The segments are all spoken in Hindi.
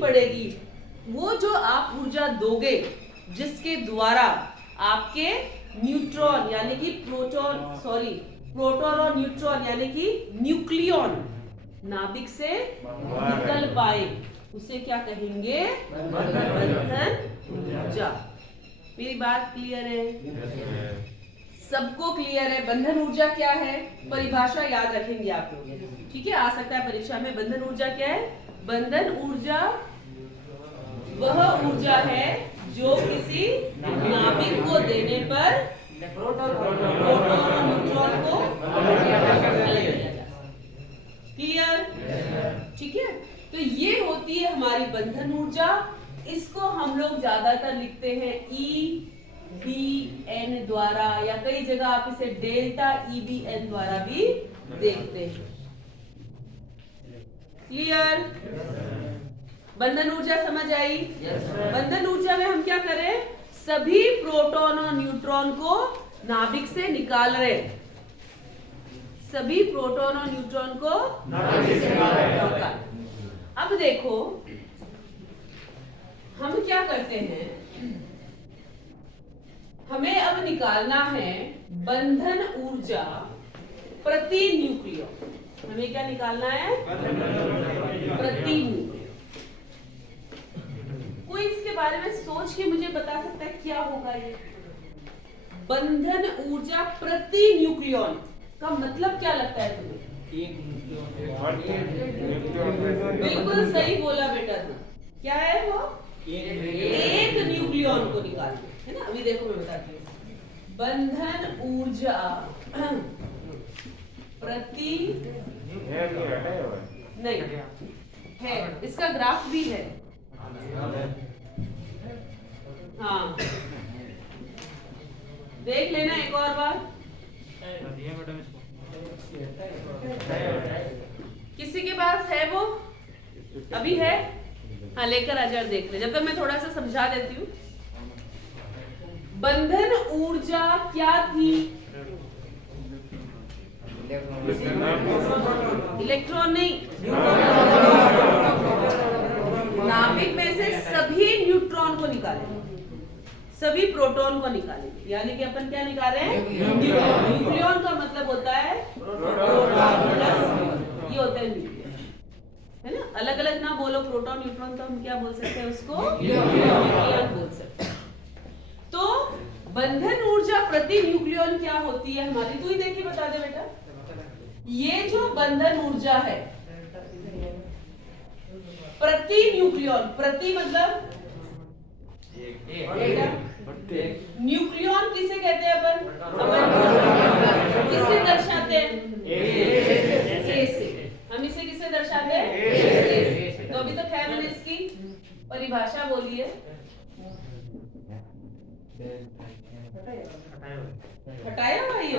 पड़ेगी, वो जो आप ऊर्जा दोगे जिसके द्वारा आपके न्यूट्रॉन यानी कि प्रोटॉन और न्यूट्रॉन यानी कि न्यूक्लियॉन नाभिक से निकल पाए, उसे क्या कहेंगे? बंधन ऊर्जा। मेरी बात क्लियर है? सबको क्लियर है? बंधन ऊर्जा क्या है? परिभाषा याद रखेंगे आप लोग, ठीक है? आ सकता है परीक्षा में। बंधन ऊर्जा क्या है? बंधन ऊर्जा वह ऊर्जा है जो किसी नाभिक को देने पर प्रोटॉन और न्यूट्रॉन को अलग किया जा सकता। क्लियर? ठीक है, तो ये होती है हमारी बंधन ऊर्जा। इसको हम लोग ज्यादातर लिखते हैं EBN द्वारा, या कई जगह आप इसे डेल्टा EBN द्वारा भी देखते हैं। क्लियर? बंधन ऊर्जा समझ आई? बंधन ऊर्जा में हम क्या करें? सभी प्रोटॉन और न्यूट्रॉन को नाभिक से निकाल रहे, सभी प्रोटॉन और न्यूट्रॉन को नाभिक से निकाल रहे। अब देखो हम क्या करते हैं, हमें अब निकालना है बंधन ऊर्जा प्रति न्यूक्लियॉन। हमें क्या निकालना है? प्रति न्यूक्लियॉन। कोई इसके बारे में सोच के मुझे बता सकता है क्या होगा ये? बंधन ऊर्जा प्रति न्यूक्लियॉन का मतलब क्या लगता है तुम्हें? बिल्कुल सही बोला बेटा तुम। क्या है वो? एक न्यूक्लियॉन को निकालना है ना। अभी देखो मैं बताती हूँ। बंधन ऊर्जा प्रति नहीं है, इसका ग्राफ भी है। हाँ देख लेना एक और बार। किसी के पास है वो? अभी है? हाँ लेकर आजा, देख ले। जब तक मैं थोड़ा सा समझा देती हूँ। बंधन ऊर्जा क्या थी? इलेक्ट्रॉन नहीं, नाभिक में से सभी न्यूट्रॉन को निकालेंगे, सभी प्रोटॉन को निकालेंगे, यानी कि अपन क्या निकाल रहे हैं? न्यूक्लियॉन। न्यूक्लियॉन का मतलब होता है प्रोटॉन प्लस, ये होता है न्यूक्लियॉन, है ना। अलग अलग ना बोलो, प्रोटॉन न्यूट्रॉन, तो हम क्या बोल सकते हैं उसको? न्यूक्लियॉन बोल सकते हैं। तो बंधन ऊर्जा प्रति न्यूक्लियॉन क्या होती है हमारी? तू ही देख के बता दे बेटा। ये जो बंधन ऊर्जा है प्रति न्यूक्लियॉन, प्रति मतलब न्यूक्लियॉन किसे कहते हैं अपन? किससे दर्शाते हैं? ए से। हम इसे किससे दर्शाते हैं? ए से। तो अभी तक है, मैंने इसकी परिभाषा बोली है। हटाया हुआ ये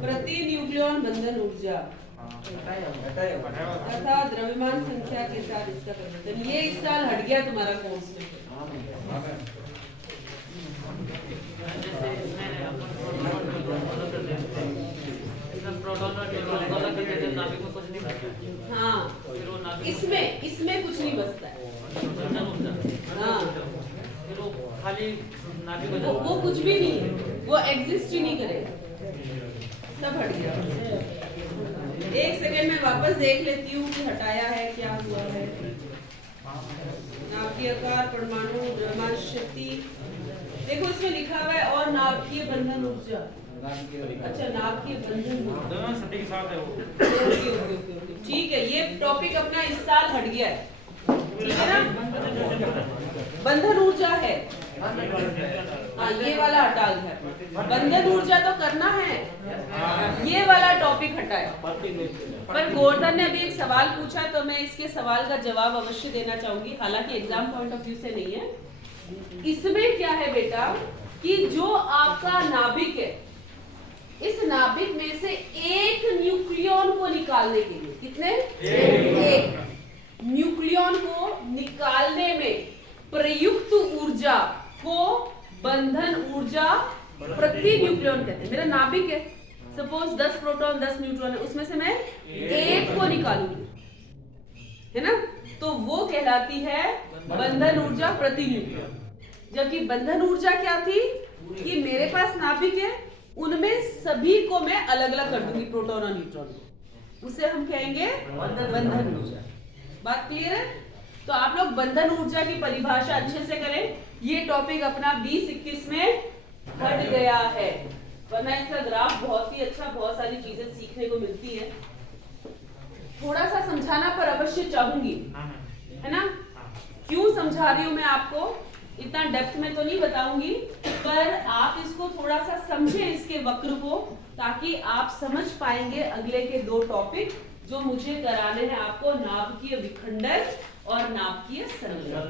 प्रति न्यूक्लियॉन बंधन ऊर्जा तथा द्रव्यमान संख्या के साथ इसका परिवर्तन। ये इस साल हट गया तुम्हारा कोर्स में। हाँ इसमें कुछ नहीं बचता है। हाँ वो कुछ भी नहीं, वो एग्जिस्ट ही नहीं करेगा, सब हट गया। एक सेकेंड में वापस देख लेती हूँ कि हटाया है क्या हुआ है। नाभिकीय आकार, परमाणु, द्रव्यमान शक्ति, देखो इसमें लिखा हुआ है और नाभिकीय बंधन ऊर्जा। अच्छा नाभिकीय बंधन शक्ति के साथ है वो। ठीक है, ये टॉपिक अपना इस साल हट गया है, ठीक है ना। बंधन ऊर्जा है, हाँ ये वाला हटा दिया। बंधन ऊर्जा तो करना है, ये वाला टॉपिक हटाया। पर गोवर्धन ने अभी एक सवाल पूछा, तो मैं इसके सवाल का जवाब अवश्य देना चाहूंगी, हालांकि एग्जाम पॉइंट ऑफ व्यू से नहीं है। इसमें क्या है बेटा कि जो आपका नाभिक है, इस नाभिक में से एक न्यूक्लियॉन को निकालने के लिए, कितने? एक न्यूक्लियॉन को निकालने में प्रयुक्त ऊर्जा को बंधन ऊर्जा प्रति न्यूक्लियन कहते हैं। मेरा नाभिक है, सपोज 10 प्रोटॉन 10 न्यूट्रॉन है, उसमें से मैं एक को निकालूंगी, है ना, तो वो कहलाती है बंधन ऊर्जा प्रति न्यूक्लियन। जबकि बंधन ऊर्जा क्या थी कि मेरे पास नाभिक है, उनमें सभी को मैं अलग अलग कर दूंगी, प्रोटॉन और न्यूट्रॉन को, उसे हम कहेंगे बंधन ऊर्जा। बात क्लियर है? तो आप लोग बंधन ऊर्जा की परिभाषा अच्छे से करें। ये टॉपिक अपना 20-21 में हट गया है, वरना इसका ग्राफ बहुत ही अच्छा, बहुत सारी चीजें सीखने को मिलती है। थोड़ा सा समझाना पर अवश्य चाहूंगी, है ना। क्यों समझा रही हूं मैं आपको, इतना डेप्थ में तो नहीं बताऊंगी, पर आप इसको थोड़ा सा समझें, इसके वक्र को, ताकि आप समझ पाएंगे अगले के 2 टॉपिक जो मुझे कराने हैं आपको, नाभिकीय विखंडन और नाभिकीय संलयन।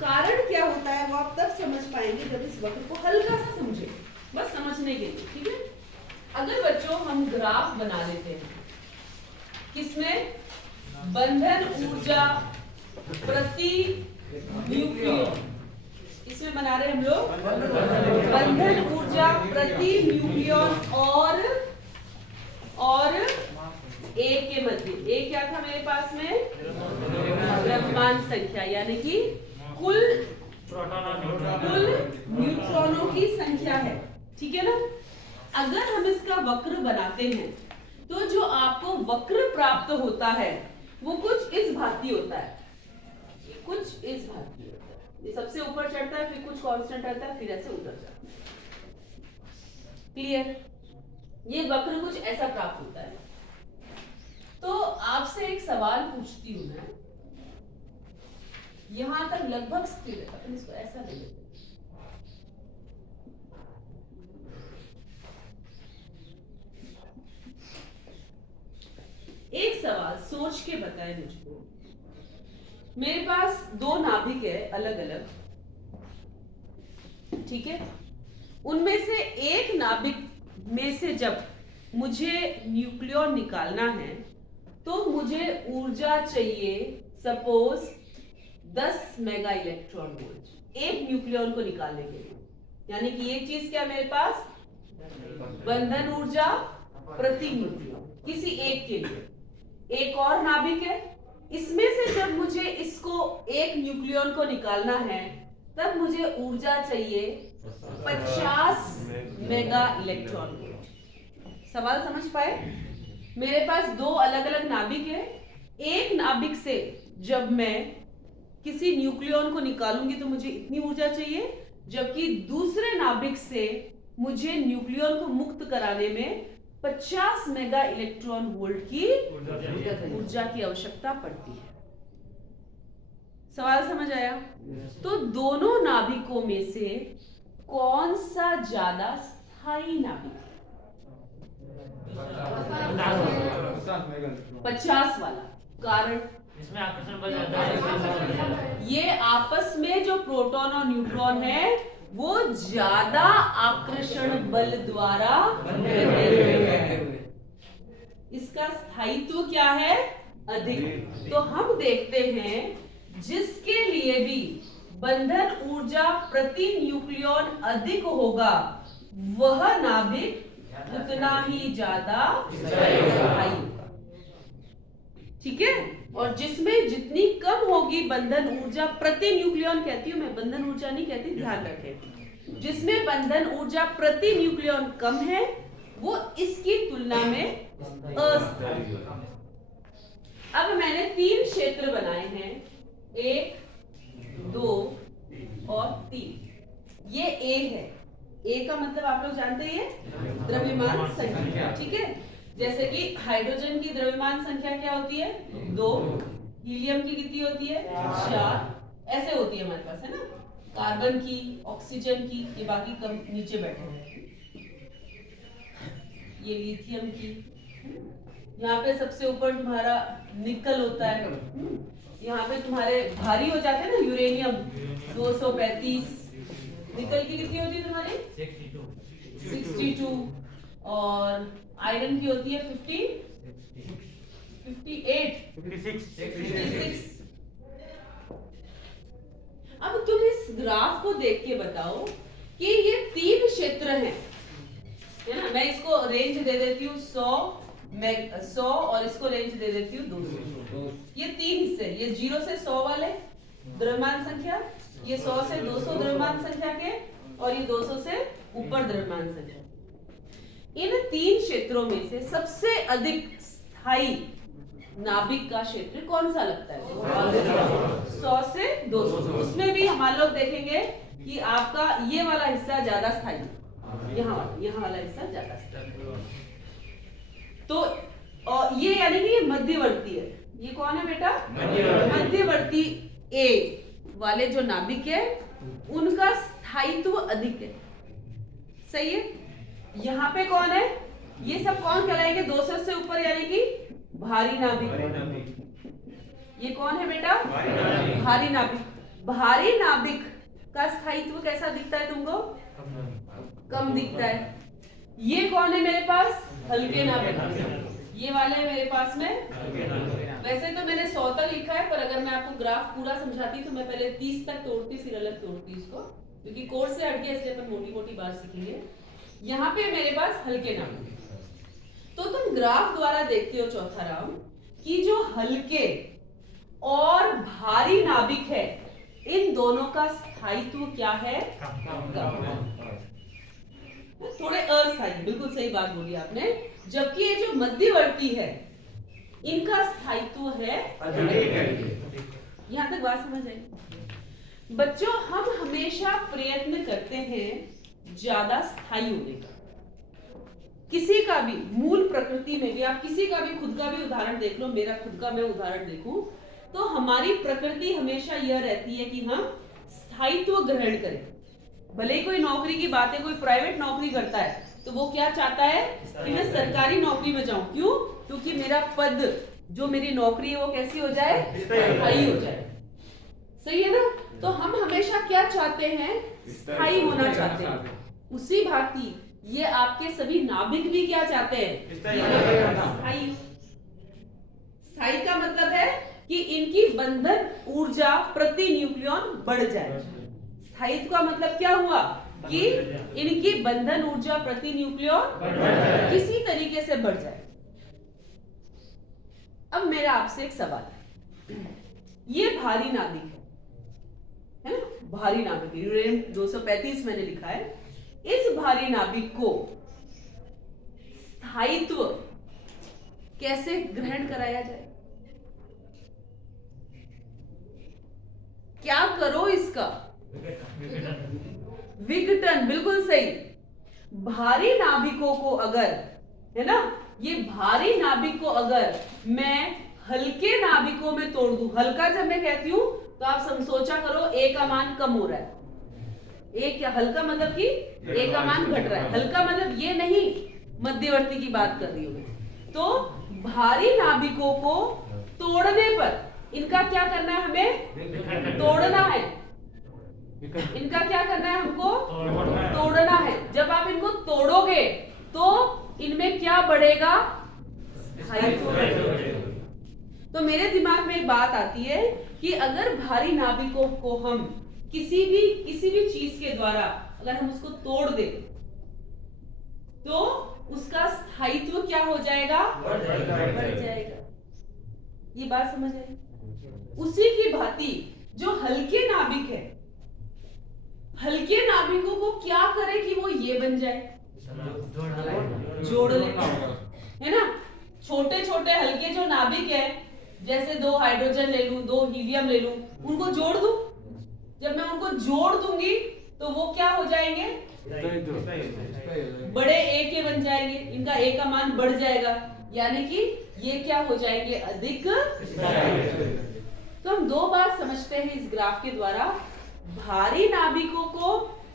कारण क्या होता है वो आप तब समझ पाएंगे जब इस वक्र को हल्का सा समझे, बस समझने के लिए, ठीक है। अगर बच्चों हम ग्राफ बना लेते हैं, किसमें, बंधन ऊर्जा प्रति न्यूक्लियन, इसमें बना रहे हैं हम लोग बंधन ऊर्जा प्रति न्यूक्लियन और ए के मध्य। ए क्या था मेरे पास में, द्रव्यमान संख्या, यानी कि कुल न्यूट्रॉनों की संख्या है, ठीक है ना। अगर हम इसका वक्र बनाते हैं तो जो आपको वक्र प्राप्त होता है वो कुछ इस भांति होता है, कुछ इस भांति होता है। ये सबसे ऊपर चढ़ता है, फिर कुछ कांस्टेंट रहता है, फिर ऐसे उतर जाता है। क्लियर? ये वक्र कुछ ऐसा प्राप्त होता है। तो आपसे एक सवाल पूछती हूं मैं, यहां तक लगभग स्थिर है, अपन इसको ऐसा ले लेते हैं। एक सवाल सोच के बताएं मुझको, मेरे पास 2 नाभिक है अलग अलग, ठीक है। उनमें से एक नाभिक में से जब मुझे न्यूक्लियन निकालना है तो मुझे ऊर्जा चाहिए, सपोज 10 मेगा इलेक्ट्रॉन वोल्ट एक न्यूक्लियन को निकालने के लिए। यानी कि ये चीज क्या मेरे पास, बंधन ऊर्जा प्रति न्यूक्लियन किसी एक के लिए। एक और नाभिक है, इसमें से जब मुझे इसको एक न्यूक्लियन को निकालना है तब मुझे ऊर्जा चाहिए 50 मेगा इलेक्ट्रॉन वोल्ट। सवाल समझ पाए? मेरे पास 2 अलग अलग नाभिक है, एक नाभिक से जब मैं किसी न्यूक्लियन को निकालूंगी तो मुझे इतनी ऊर्जा चाहिए, जबकि दूसरे नाभिक से मुझे न्यूक्लियन को मुक्त कराने में 50 मेगा इलेक्ट्रॉन वोल्ट की ऊर्जा की आवश्यकता पड़ती है। सवाल समझ आया? तो दोनों नाभिकों में से कौन सा ज्यादा स्थायी नाभिक है? 50 वाला। कारण इसमें आकर्षण बल ज्यादा है, ये आपस में जो प्रोटॉन और न्यूट्रॉन है वो ज्यादा आकर्षण बल द्वारा बंधे हुए, इसका स्थायित्व क्या है, अधिक। तो हम देखते हैं जिसके लिए भी बंधन ऊर्जा प्रति न्यूक्लियन अधिक होगा वह नाभिक उतना ही ज्यादा स्थायी होगा, ठीक है। और जिसमें जितनी कम होगी बंधन ऊर्जा प्रति न्यूक्लियन, कहती हूं मैं, बंधन ऊर्जा नहीं कहती, ध्यान रखें, जिसमें बंधन ऊर्जा प्रति न्यूक्लियन कम है वो इसकी तुलना में अस्थायी। अब मैंने 3 क्षेत्र बनाए हैं, 1, 2 और 3। ये ए है, ए का मतलब आप लोग जानते हैं, द्रव्यमान संख्या, ठीक है। जैसे कि हाइड्रोजन की द्रव्यमान संख्या क्या होती है, 2, हीलियम की कितनी होती है, 4, ऐसे होती है हमारे पास, है ना। कार्बन की, ऑक्सीजन की, ये बाकी कम नीचे बैठे हैं, ये लिथियम की। यहाँ पे सबसे ऊपर तुम्हारा निकल होता है, यहाँ पे तुम्हारे भारी हो जाते हैं ना, यूरेनियम 235, निकल की कितनी होती है तुम्हारी 62, और आयरन की होती है 56। अब तुम इस ग्राफ को देख के बताओ कि ये 3 क्षेत्र हैं, है ना। मैं इसको रेंज दे देती हूँ 100 और इसको रेंज दे देती हूँ 200। ये 3 हिस्से, ये 0 से 100 वाले द्रव्यमान संख्या, ये 100 से 200 द्रव्यमान संख्या के, और ये 200 से ऊपर द्रव्यमान संख्या। इन 3 क्षेत्रों में से सबसे अधिक स्थायी नाभिक का क्षेत्र कौन सा लगता है? 100 से 200। उसमें भी हम लोग देखेंगे कि आपका ये वाला हिस्सा ज्यादा स्थायी, यहाँ वाला हिस्सा ज्यादा स्थायी। तो और ये यानी कि ये मध्यवर्ती है। ये कौन है बेटा? मध्यवर्ती ए वाले जो नाभिक है उनका स्थायित्व अधिक है। सही है। यहाँ पे कौन है? ये सब कौन कहलाएंगे? 200 से ऊपर यानी कि भारी नाभिक। ये कौन है बेटा? भारी नाभिक। भारी नाभिक का स्थायित्व कैसा दिखता है तुमको? कम दिखता है। ये कौन है मेरे पास? हल्के नाभिक। ये वाले मेरे पास में, वैसे तो मैंने 100 तक लिखा है, पर अगर मैं आपको ग्राफ पूरा समझाती तो मैं पहले 30 तक तोड़ती फिर अलग तोड़ती इसको, क्योंकि कोर्स से हटके इसलिए अपन मोटी मोटी बात सीखेंगे। यहाँ पे मेरे पास हल्के नाभिक, तो तुम ग्राफ द्वारा देखते हो चौथा राउंड कि जो हल्के और भारी नाभिक है इन दोनों का स्थायित्व क्या है? थोड़े अस्थायी। बिल्कुल सही बात बोली आपने। जबकि ये जो मध्यवर्ती है इनका स्थायित्व है यहाँ तक बात समझ आई? बच्चों, हम हमेशा प्रयत्न करते हैं ज्यादा स्थायी होने का। किसी का भी मूल प्रकृति में भी, आप किसी का भी खुद का भी उदाहरण देख लो, मेरा खुद का मैं उदाहरण देखूं तो हमारी प्रकृति हमेशा यह रहती है कि हम स्थायित्व ग्रहण करें। भले ही कोई नौकरी की बात है, कोई प्राइवेट नौकरी करता है तो वो क्या चाहता है कि मैं सरकारी नौकरी में जाऊं। क्यों? क्योंकि मेरा पद, जो मेरी नौकरी है वो कैसी हो जाए? स्थायी हो जाए। सही है ना। तो हम हमेशा क्या चाहते हैं? स्थायी होना चाहते हैं। उसी भांति ये आपके सभी नाभिक भी क्या चाहते हैं? स्थायी। स्थायी का मतलब है कि इनकी बंधन ऊर्जा प्रति न्यूक्लियन बढ़ जाए। स्थायित्व का मतलब क्या हुआ? कि इनकी बंधन ऊर्जा प्रति न्यूक्लियन किसी तरीके से बढ़ जाए। अब मेरा आपसे एक सवाल है, ये भारी नाभिक है ना? भारी नाभिक यूरेनियम 235 मैंने लिखा है। इस भारी नाभिक को स्थायित्व कैसे ग्रहण कराया जाए? क्या करो इसका? विघटन। बिल्कुल सही। भारी नाभिकों को अगर, है ना, ये भारी नाभिक को अगर मैं हल्के नाभिकों में तोड़ दूं, हल्का जब मैं कहती हूं तो आप सोचा करो ए का मान कम हो रहा है। ए क्या हल्का मतलब कि ए का मान घट रहा है। हल्का मतलब ये नहीं, मध्यवर्ती की बात कर रही हूं। तो भारी नाभिकों को तोड़ने पर इनका क्या करना है? हमें तोड़ना है। इनका क्या करना है? हमको तोड़ना है। जब आप इनको तोड़ोगे तो इनमें क्या बढ़ेगा? स्थायित्व। तो मेरे दिमाग में एक बात आती है कि अगर भारी नाभिकों को हम किसी भी चीज के द्वारा अगर हम उसको तोड़ दें तो उसका स्थायित्व क्या हो जाएगा? बढ़ जाएगा। ये बात समझ आई? उसी की भांति जो हल्के नाभिक है, हल्के नाभिकों को क्या करे कि वो ये बन जाए? जोड़ ले, है ना। छोटे छोटे हल्के जो नाभिक है, जैसे 2 हाइड्रोजन ले लूं, 2 हीलियम ले लूं, उनको जोड़ दूं। जब मैं उनको जोड़ दूंगी तो वो क्या हो जाएंगे? बड़े ए के बन जाएंगे। इनका ए का मान बढ़ जाएगा, यानी कि ये क्या हो जाएंगे? अधिक। तो हम 2 बात समझते हैं इस ग्राफ के द्वारा। भारी नाभिकों को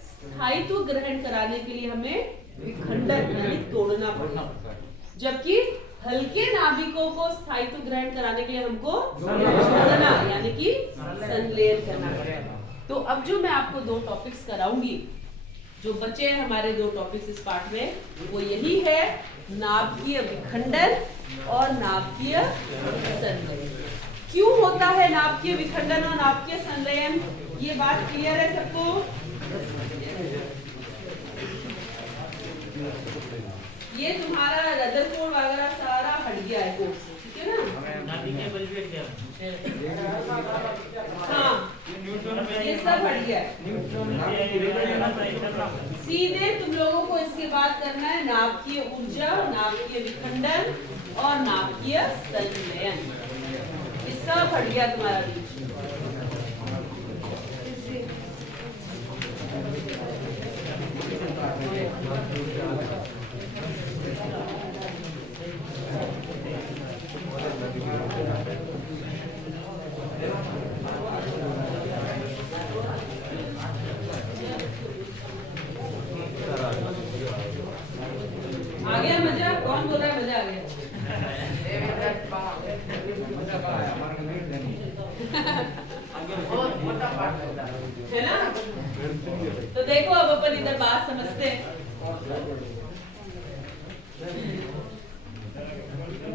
स्थायित्व ग्रहण कराने के लिए हमें विखंडन यानी तोड़ना पड़ेगा, जबकि हल्के नाभिकों को स्थायित्व ग्रहण कराने के लिए हमको जोड़ना यानी कि संलयन करना पड़ेगा। तो अब जो मैं आपको 2 टॉपिक्स कराऊंगी, जो बचे हैं हमारे 2 टॉपिक्स इस पाठ में, वो यही है नाभिकीय विखंडन और नाभिकीय संलयन। क्यों होता है नाभिकीय विखंडन और नाभिकीय संलयन? ये बात क्लियर है सबको? रदरफोर्ड वगैरह सारा हट गया है कोर्स से, ठीक है ना? नाभि के बल पे क्या हाँ ये सब हट गया है। सीधे तुम लोगों को इसके बाद करना है नाभिकीय ऊर्जा, नाभिकीय विखंडन और नाभिकीय संलयन। ये सब हट गया तुम्हारा बीच। आ गया मजा? कौन बोल रहा है मजा आ गया? है ना? तो देखो अब अपन इधर बात समझते हैं।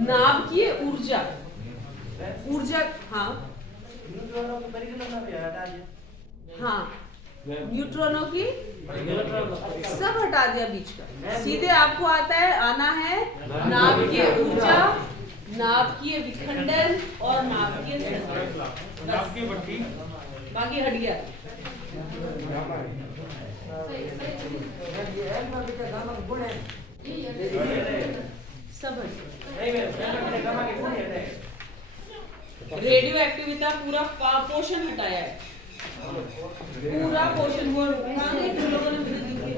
नाभिकीय ऊर्जा, ऊर्जा हाँ हाँ न्यूट्रॉनों की सब हटा दिया बीच का। सीधे आपको आना है नाभिकीय ऊर्जा, नाभिकीय विखंडन और नाभिकीय संलयन। बाकी हट गया। सब रेडियो एक्टिविटी पूरा पोषण हटाया है, पूरा पोषण वो तुम लोगों ने मुझे दिखे।